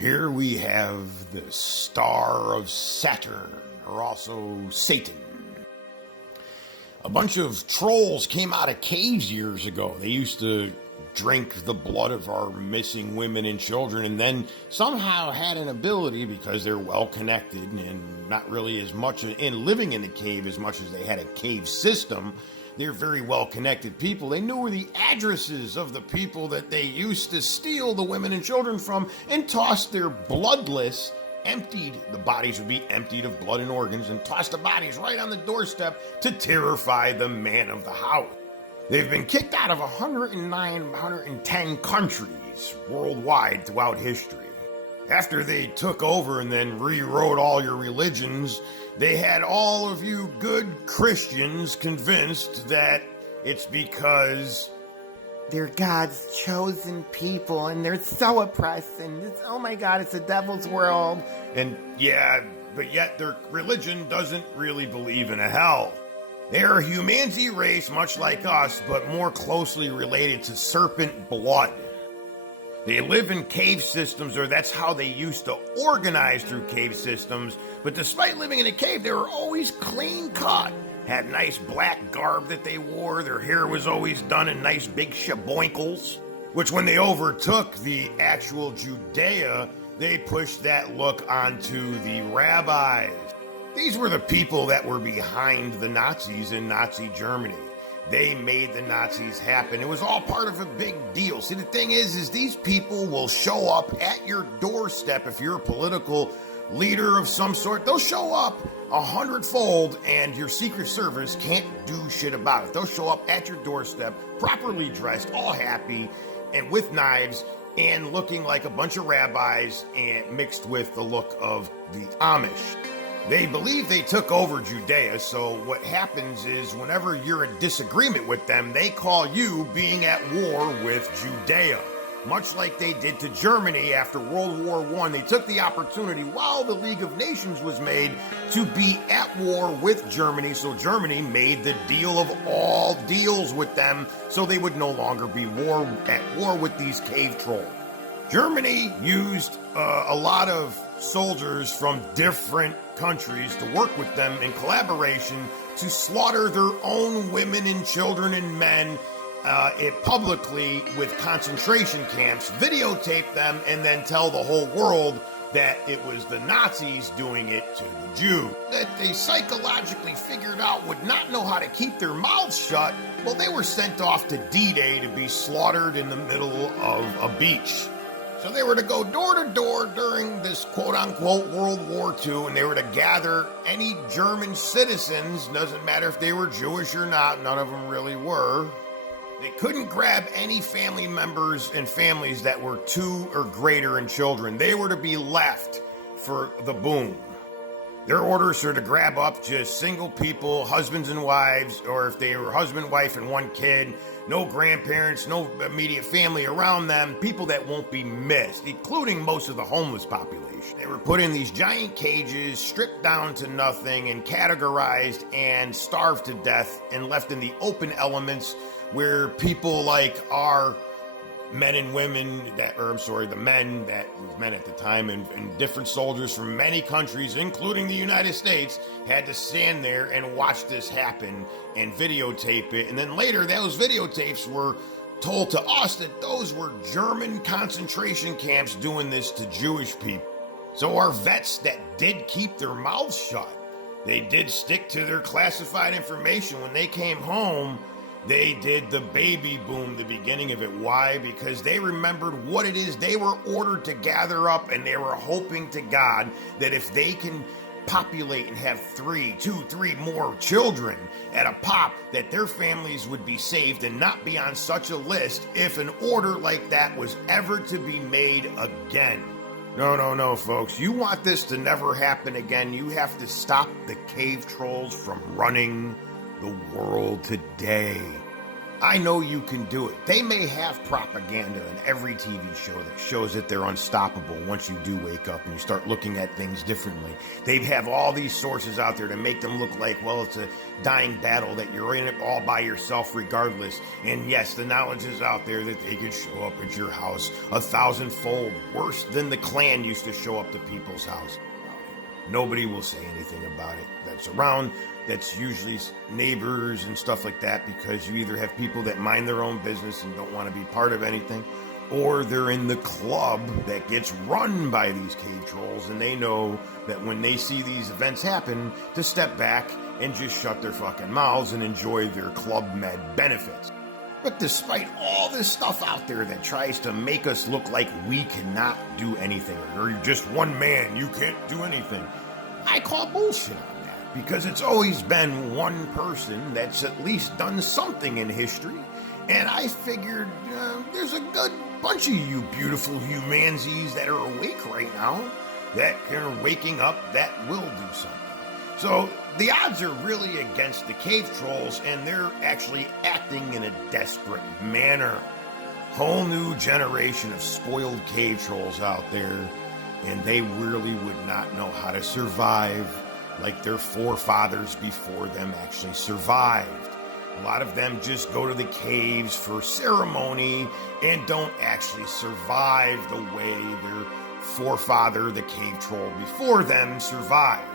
Here we have the star of Saturn, or also Satan. A bunch of trolls came out of caves years ago. They used to drink the blood of our missing women and children, and then somehow had an ability, because they're well connected and not really as much in living in the cave as much as they had a cave system. They're very well connected people. They knew where the addresses of the people that they used to steal the women and children from and tossed their bloodless, the bodies would be emptied of blood and organs, and tossed the bodies right on the doorstep to terrify the man of the house. They've been kicked out of 110 countries worldwide throughout history. After they took over and then rewrote all your religions, they had all of you good Christians convinced that it's because they're God's chosen people and they're so oppressed and oh my God, it's the devil's world. And yeah, but yet their religion doesn't really believe in a hell. They're a humanity race much like us, but more closely related to serpent blood. They live in cave systems, or that's how they used to organize through cave systems. But despite living in a cave, they were always clean cut. Had nice black garb that they wore. Their hair was always done in nice big shaboinkles, which when they overtook the actual Judea, they pushed that look onto the rabbis. These were the people that were behind the Nazis in Nazi Germany. They made the Nazis happen. It was all part of a big deal. See, the thing is these people will show up at your doorstep if you're a political leader of some sort. They'll show up 100-fold, and your Secret Service can't do shit about it. They'll show up at your doorstep, properly dressed, all happy, and with knives, and looking like a bunch of rabbis, and mixed with the look of the Amish. They believe they took over Judea, so what happens is whenever you're in disagreement with them, they call you being at war with Judea. Much like they did to Germany after World War I, they took the opportunity while the League of Nations was made to be at war with Germany, so Germany made the deal of all deals with them so they would no longer be at war with these cave trolls. Germany used a lot of soldiers from different countries to work with them in collaboration to slaughter their own women and children and men publicly with concentration camps, videotape them, and then tell the whole world that it was the Nazis doing it to the Jews. That they psychologically figured out would not know how to keep their mouths shut, well, they were sent off to D-Day to be slaughtered in the middle of a beach. So they were to go door to door during this quote-unquote World War II, and they were to gather any German citizens, doesn't matter if they were Jewish or not, none of them really were. They couldn't grab any family members and families that were 2 or greater in children. They were to be left for the boom. Their orders are to grab up just single people, husbands and wives, or if they were husband, wife, and 1 kid, no grandparents, no immediate family around them, people that won't be missed, including most of the homeless population. They were put in these giant cages, stripped down to nothing, and categorized and starved to death and left in the open elements where people like our men and women the men that was men at the time and different soldiers from many countries, including the United States, had to stand there and watch this happen and videotape it. And then later, those videotapes were told to us that those were German concentration camps doing this to Jewish people. So our vets that did keep their mouths shut, they did stick to their classified information. When they came home, they did the baby boom, the beginning of it. Why? Because they remembered what it is they were ordered to gather up, and they were hoping to God that if they can populate and have 3 more children at a pop, that their families would be saved and not be on such a list if an order like that was ever to be made again. No, folks. You want this to never happen again, you have to stop the cave trolls from running the world today. I know you can do it. They may have propaganda in every TV show that shows that they're unstoppable once you do wake up and you start looking at things differently. They have all these sources out there to make them look like, well, it's a dying battle, that you're in it all by yourself regardless. And yes, the knowledge is out there that they could show up at your house 1,000-fold worse than the Klan used to show up to people's house. Nobody will say anything about it that's around. That's usually neighbors and stuff like that, because you either have people that mind their own business and don't want to be part of anything, or they're in the club that gets run by these cave trolls, and they know that when they see these events happen, to step back and just shut their fucking mouths and enjoy their Club Med benefits. But despite all this stuff out there that tries to make us look like we cannot do anything, or you're just one man, you can't do anything, I call bullshit on that, because it's always been one person that's at least done something in history, and I figured there's a good bunch of you beautiful humansies that are awake right now, that are waking up, that will do something. So the odds are really against the cave trolls, and they're actually acting in a desperate manner. Whole new generation of spoiled cave trolls out there, and they really would not know how to survive like their forefathers before them actually survived. A lot of them just go to the caves for ceremony and don't actually survive the way their forefather, the cave troll before them, survived.